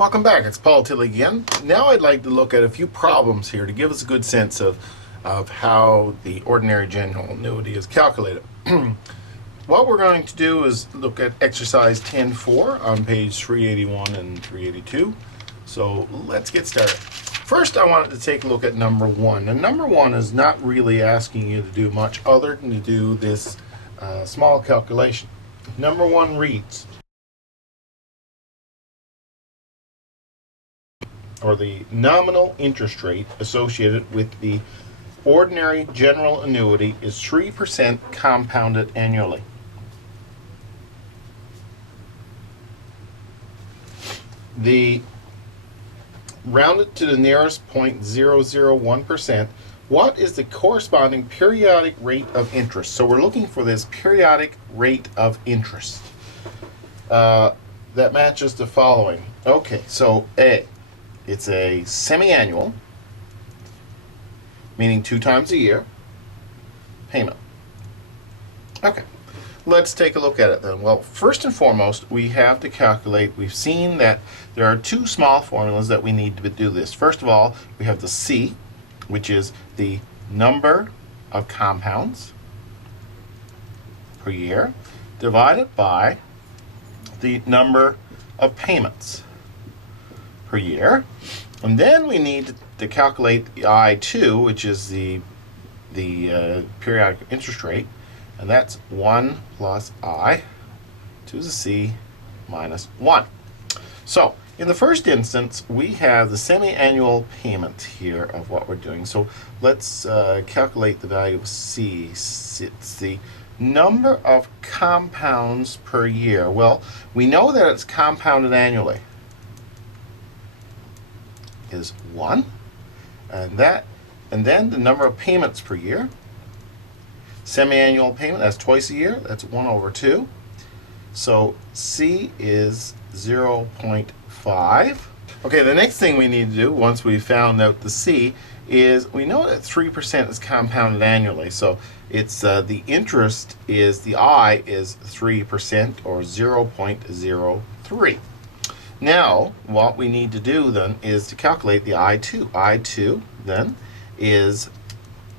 Welcome back. It's Paul Tilley again. Now I'd like to look at a few problems here to give us a good sense of how the ordinary general annuity is calculated. What we're going to do is look at exercise 10.4 on page 381 and 382. So let's get started. First, I wanted to take a look at number 1. And number 1 is not really asking you to do much other than to do this small calculation. Number 1 reads, or the nominal interest rate associated with the ordinary general annuity is 3% compounded annually. The rounded to the nearest 0.001%, what is the corresponding periodic rate of interest? So we're looking for this periodic rate of interest that matches the following. Okay, so A, it's a semi-annual, meaning 2 times a year, payment. Okay, let's take a look at it then. Well, first and foremost, we have to calculate. We've seen that there are 2 small formulas that we need to do this. First of all, we have the C, which is the number of compounds per year, divided by the number of payments per year. And then we need to calculate the I2, which is the periodic interest rate, and that's 1 plus I to the C minus 1. So in the first instance, we have the semi-annual payment here of what we're doing. So let's calculate the value of C. It's the number of compounds per year. Well, we know that it's compounded annually is 1, and then the number of payments per year. Semi-annual payment, that's twice a year, that's 1 over 2. So C is 0.5. Okay, the next thing we need to do once we've found out the C is we know that 3% is compounded annually. So it's the interest is, the I is 3% or 0.03. Now, what we need to do then is to calculate the I2. I2 then is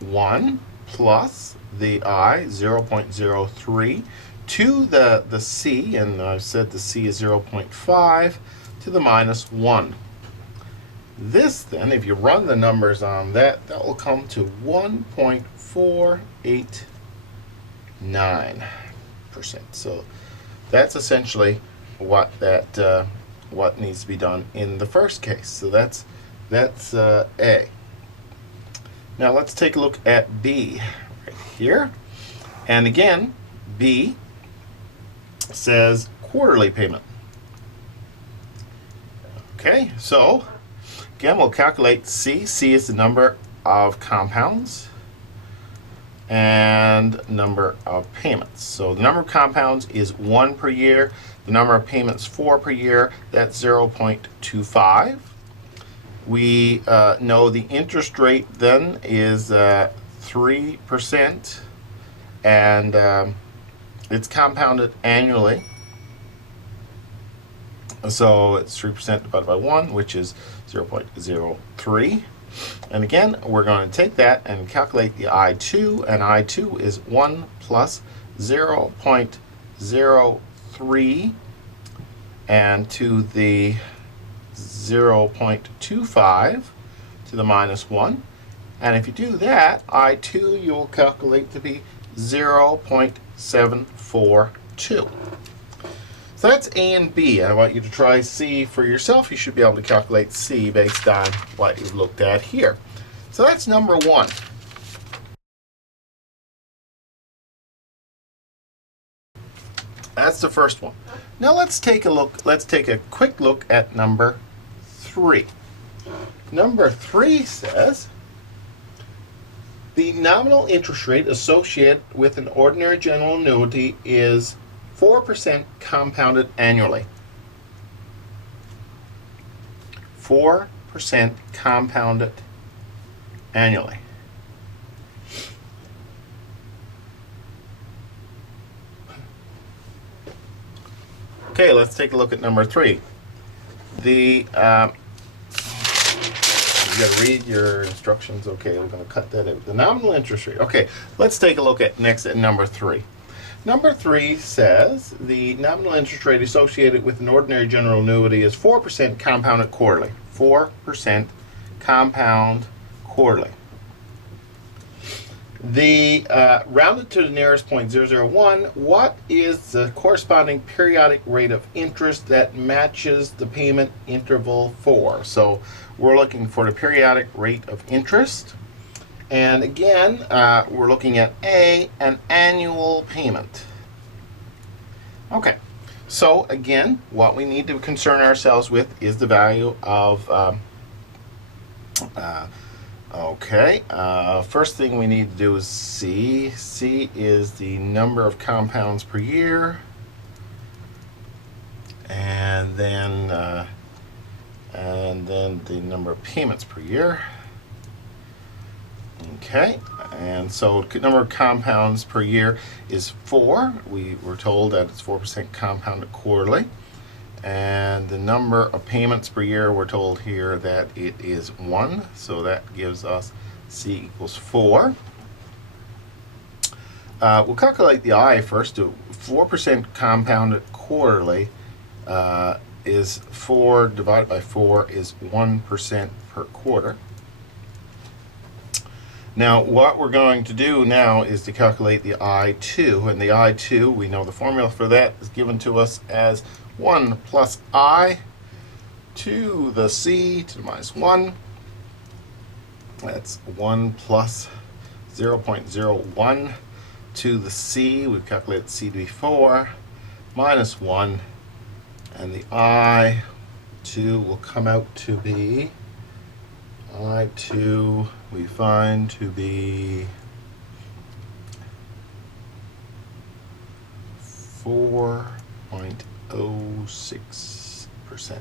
1 plus the I, 0.03, to the C, and I've said the C is 0.5, to the minus 1. This then, if you run the numbers on that, that will come to 1.489%. So that's essentially what that what needs to be done in the first case. So that's A. Now let's take a look at B right here. And again, B says quarterly payment. Okay, so again, we'll calculate C. C is the number of compounds and number of payments. So the number of compounds is 1 per year. The number of payments 4 per year, that's 0.25. We know the interest rate then is 3%, and it's compounded annually. So it's 3% divided by 1, which is 0.03. And again, we're going to take that and calculate the I2, and I2 is 1 plus 0.03 and to the 0.25 to the minus 1. And if you do that, I2 you'll calculate to be 0.742. So that's A and B. I want you to try C for yourself. You should be able to calculate C based on what you've looked at here. So that's number 1. That's the first one. Now let's take a quick look at number 3. Number 3 says the nominal interest rate associated with an ordinary general annuity is 4% compounded annually. 4% compounded annually. Okay, let's take a look at number 3. The you got to read your instructions. Okay, we're going to cut that out. The nominal interest rate. Okay, let's take a look at next at number 3. Number 3 says the nominal interest rate associated with an ordinary general annuity is 4% compounded quarterly. 4% compound quarterly. The rounded to the nearest 0.001, what is the corresponding periodic rate of interest that matches the payment interval 4? So we're looking for the periodic rate of interest. And again, we're looking at A, an annual payment. Okay, so again, what we need to concern ourselves with is the value of first thing we need to do is C. C is the number of compounds per year, and then the number of payments per year. Okay, and so number of compounds per year is 4. We were told that it's 4% compounded quarterly. And the number of payments per year, we're told here that it is 1. So that gives us C equals 4. We'll calculate the I first. 4% compounded quarterly is 4 divided by 4 is 1% per quarter. Now, what we're going to do now is to calculate the I2. And the I2, we know the formula for that is given to us as 1 plus I to the C to the minus 1. That's 1 plus 0.01 to the C. We've calculated C to be 4 minus 1. And the I2 will come out to be, I2 we find to be 4.06%.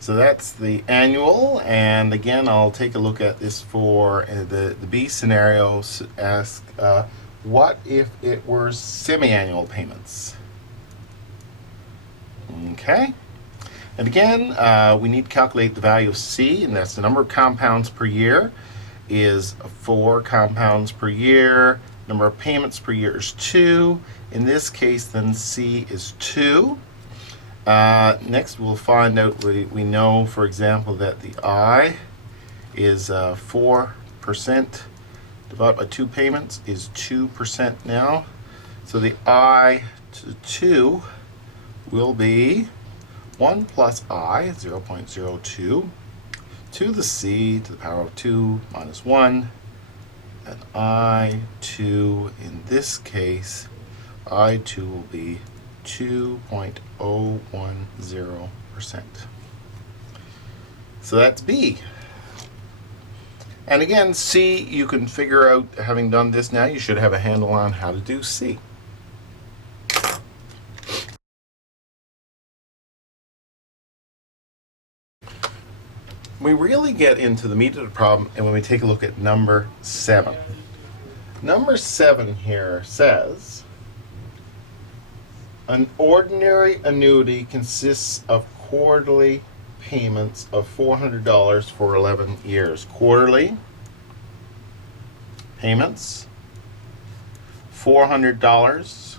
So that's the annual, and again I'll take a look at this for the B scenario. Ask what if it were semi-annual payments? Okay, and again we need to calculate the value of C, and that's the number of compounds per year is 4 compounds per year. Number of payments per year is 2. In this case, then C is 2. Next, we'll find out, we know, for example, that the I is 4% divided by 2 payments is 2% now. So the I to 2 will be 1 plus I, 0.02, to the C to the power of 2 minus 1. And I2, in this case, I2 will be 2.010%. So that's B. And again, C, you can figure out, having done this now, you should have a handle on how to do C. We really get into the meat of the problem and when we take a look at number 7. Number 7 here says, an ordinary annuity consists of quarterly payments of $400 for 11 years. Quarterly payments, $400,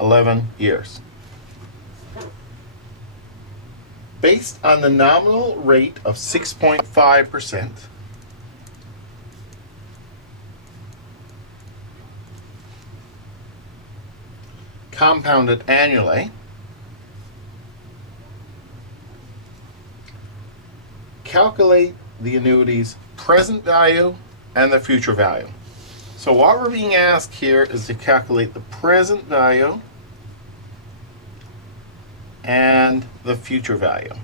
11 years. Based on the nominal rate of 6.5%, compounded annually, calculate the annuity's present value and the future value. So what we're being asked here is to calculate the present value and the future value.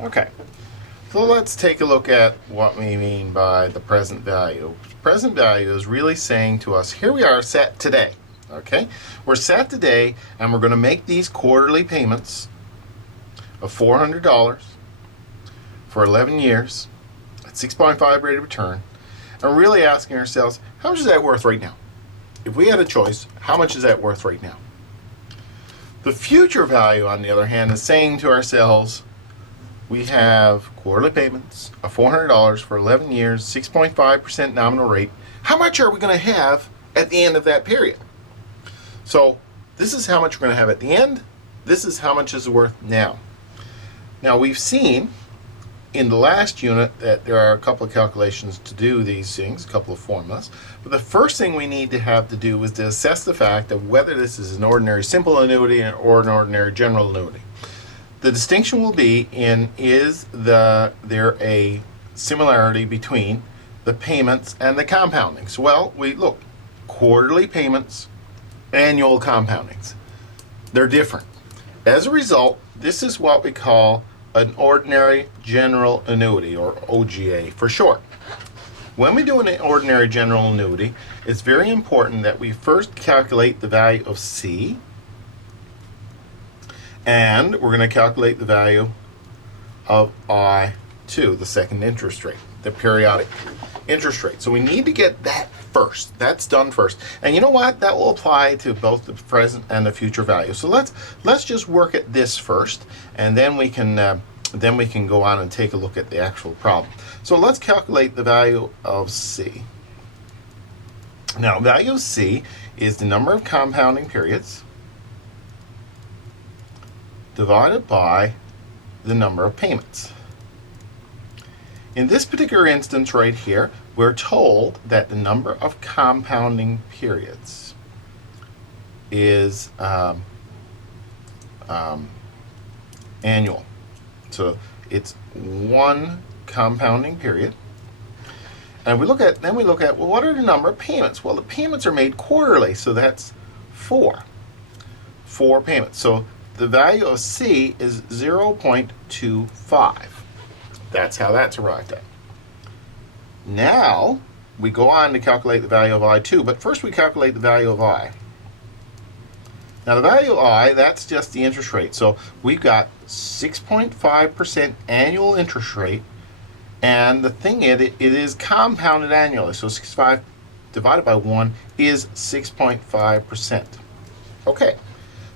Okay, so let's take a look at what we mean by the present value. Present value is really saying to us, here we are set today. Okay, we're set today and we're going to make these quarterly payments of $400 for 11 years at 6.5 rate of return, and we're really asking ourselves, how much is that worth right now? If we had a choice, how much is that worth right now? The future value, on the other hand, is saying to ourselves, we have quarterly payments of $400 for 11 years, 6.5% nominal rate. How much are we going to have at the end of that period? So this is how much we're going to have at the end. This is how much is worth now. Now we've seen in the last unit that there are a couple of calculations to do these things, a couple of formulas. But the first thing we need to have to do is to assess the fact of whether this is an ordinary simple annuity or an ordinary general annuity. The distinction will be in is there a similarity between the payments and the compoundings. Well, we look, quarterly payments, annual compoundings. They're different. As a result, this is what we call an ordinary general annuity, or OGA for short. When we do an ordinary general annuity, it's very important that we first calculate the value of C, and we're going to calculate the value of I2, the second interest rate, the periodic interest rate. So we need to get that first. That's done first. And you know what? That will apply to both the present and the future value. So let's just work at this first, and then we can go on and take a look at the actual problem. So let's calculate the value of C. Now, value of C is the number of compounding periods divided by the number of payments. In this particular instance right here, we're told that the number of compounding periods is annual. So it's one compounding period. And then we look at, well, what are the number of payments? Well, the payments are made quarterly, so that's 4. 4 payments. So the value of C is 0.25. That's how that's arrived at. Now, we go on to calculate the value of I2, but first we calculate the value of I. Now the value of I, that's just the interest rate. So we've got 6.5% annual interest rate, and the thing is, it is compounded annually. So 65 divided by 1 is 6.5%. Okay,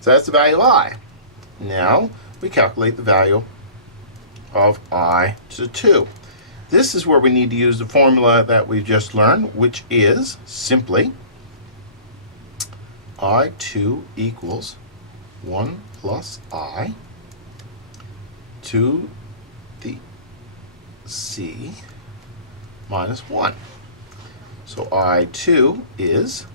so that's the value of I. Now we calculate the value of I to 2. This is where we need to use the formula that we just learned, which is simply I2 equals 1 plus I to the C minus 1. So I2 is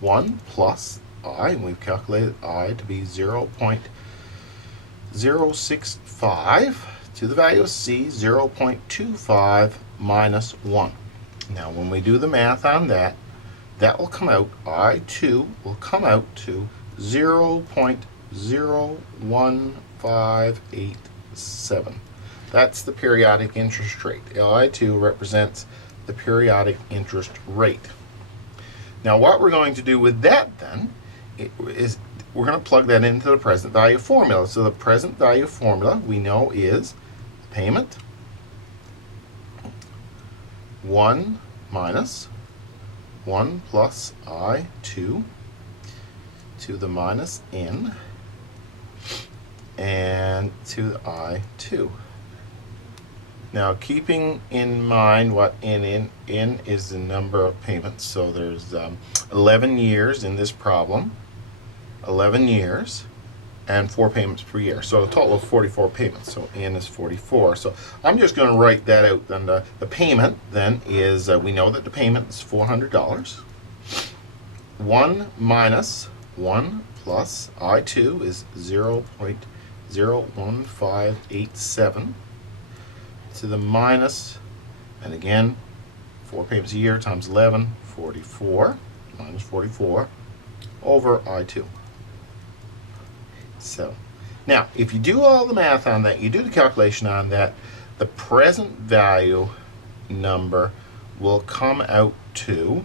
1 plus I, and we've calculated I to be 0.065 to the value of C, 0.25 minus 1. Now when we do the math on that, that will come out, I2 will come out to 0.01587. That's the periodic interest rate. I2 represents the periodic interest rate. Now what we're going to do with that then is we're going to plug that into the present value formula. So the present value formula we know is payment 1 minus 1 plus I2 to the minus n and to the I2. Now keeping in mind what n is the number of payments, so there's 11 years in this problem, 11 years and 4 payments per year, so a total of 44 payments. So n is 44. So I'm just going to write that out. Then the payment then is, we know that the payment is $400. 1 minus 1 plus I2 is 0.01587 to the minus, and again 4 payments a year times 11, 44 minus 44 over I2. So now if you do all the math on that, you do the calculation on that, the present value number will come out to,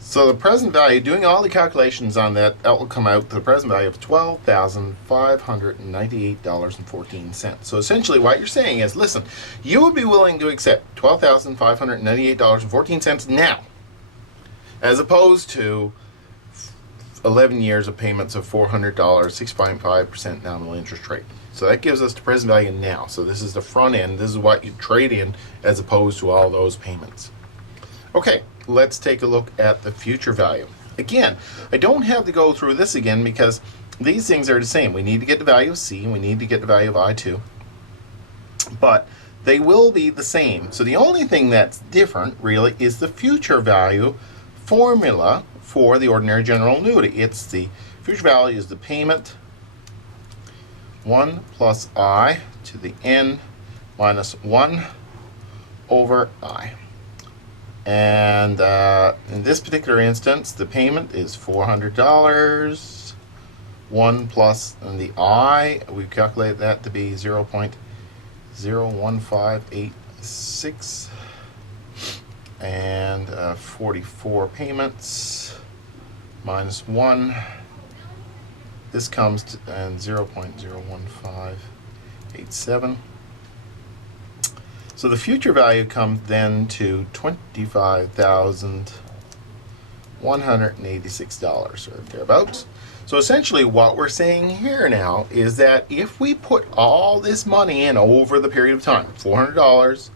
so the present value, doing all the calculations on that, that will come out to the present value of $12,598.14. So essentially what you're saying is, listen, you would be willing to accept $12,598.14 now as opposed to 11 years of payments of $400, 6.5% nominal interest rate. So that gives us the present value now. So this is the front end. This is what you trade in as opposed to all those payments. Okay, let's take a look at the future value. Again, I don't have to go through this again because these things are the same. We need to get the value of C and we need to get the value of I2. But they will be the same. So the only thing that's different really is the future value formula for the ordinary general annuity. It's the future value is the payment 1 plus I to the n minus 1 over I. And in this particular instance, the payment is $400. 1 plus and the I, we calculate that to be 0.01586, and 44 payments minus 1. This comes to 0.01587. So the future value comes then to $25,186 or thereabouts. So essentially what we're saying here now is that if we put all this money in over the period of time, $400,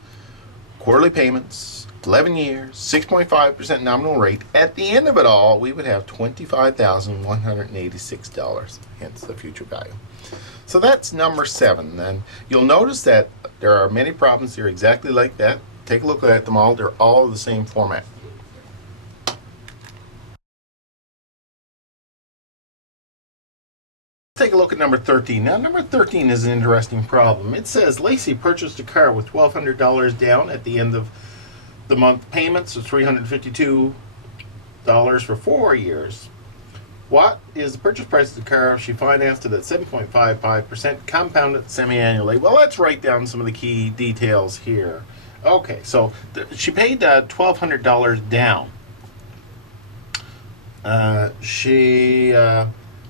quarterly payments, 11 years, 6.5% nominal rate, at the end of it all, we would have $25,186, hence the future value. So that's number 7. And you'll notice that there are many problems here exactly like that. Take a look at them all. They're all the same format. Take a look at number 13. Now, number 13 is an interesting problem. It says Lacey purchased a car with $1,200 down at the end of the month. Payments of $352 for 4 years. What is the purchase price of the car if she financed it at 7.55% compounded semi-annually? Well, let's write down some of the key details here. Okay, so she paid $1,200 down. She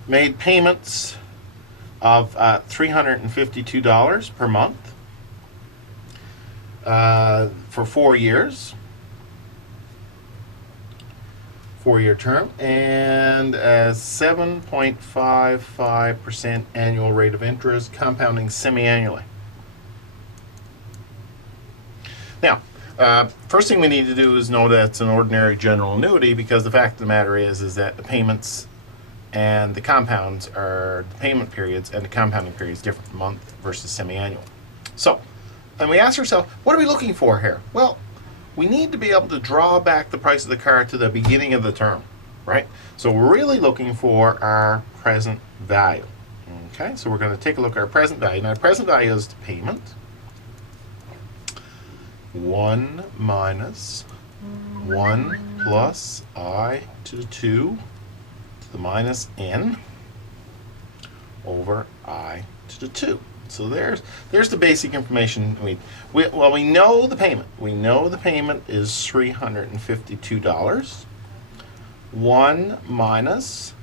made payments of $352 per month for 4 years. 4-year term, and a 7.55% annual rate of interest, compounding semi-annually. Now, first thing we need to do is know that it's an ordinary general annuity, because the fact of the matter is that the payments and the compounds are the payment periods and the compounding periods different, month versus semi-annual. So, and we ask ourselves, what are we looking for here? Well, we need to be able to draw back the price of the car to the beginning of the term, right? So we're really looking for our present value. Okay, so we're going to take a look at our present value. Now, present value is the payment. 1 minus 1 plus I to the 2 to the minus n over I to the 2. So there's the basic information. We know the payment. We know the payment is $352. 1 minus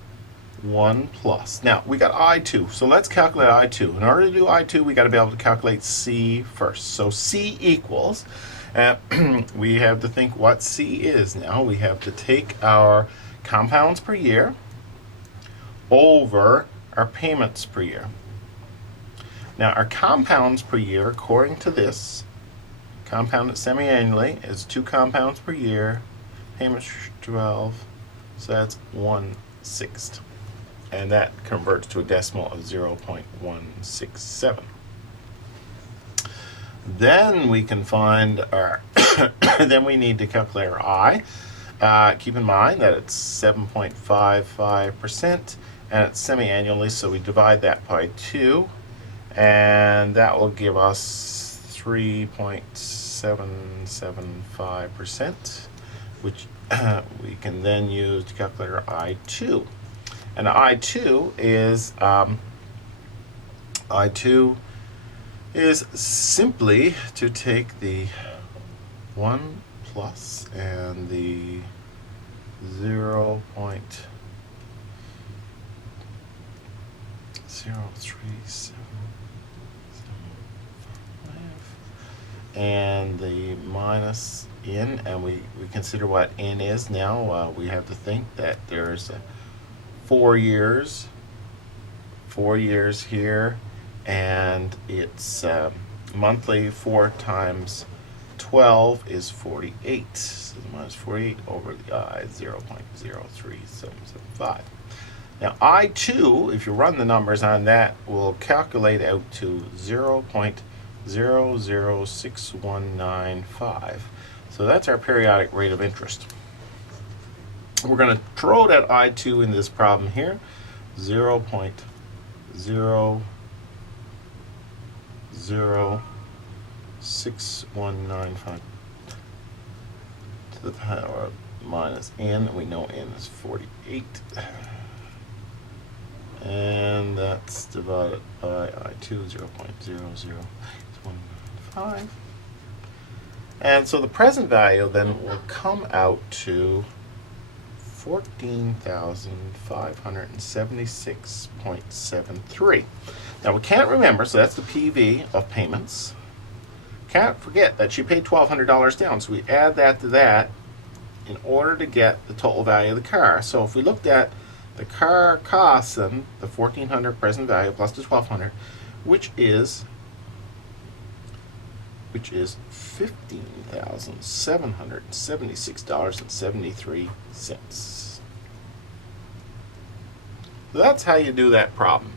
1 plus. Now we got I2. So let's calculate I2. In order to do I2, we got to be able to calculate C first. So C equals. We have to think what C is now. We have to take our compounds per year over our payments per year. Now, our compounds per year, according to this, compounded semi-annually, is 2 compounds per year, payments 12, so that's 1/6. And that converts to a decimal of 0.167. Then we can find our, then we need to calculate our I. Keep in mind that it's 7.55% and it's semi-annually, so we divide that by 2. And that will give us 3.775%, which we can then use to calculate our I2. And I2 is simply to take the 1 plus and the 0.037 and the minus in, and we consider what in is now. We have to think that there's 4 years here, and it's monthly. 4 times 12 is 48. So minus 48 over the I, 0.03775. Now I2, if you run the numbers on that, will calculate out to 0.006195. So that's our periodic rate of interest. We're going to throw that I2 in this problem here, 0.006195 to the power minus n. We know n is 48. And that's divided by I2, 0.00195. And so the present value then will come out to 14,576.73. Now we can't remember, so that's the PV of payments. Can't forget that she paid $1,200 down, so we add that to that in order to get the total value of the car. So if we looked at the car costs them the $1,400 present value plus the $1,200, which is $15,776.73. So that's how you do that problem.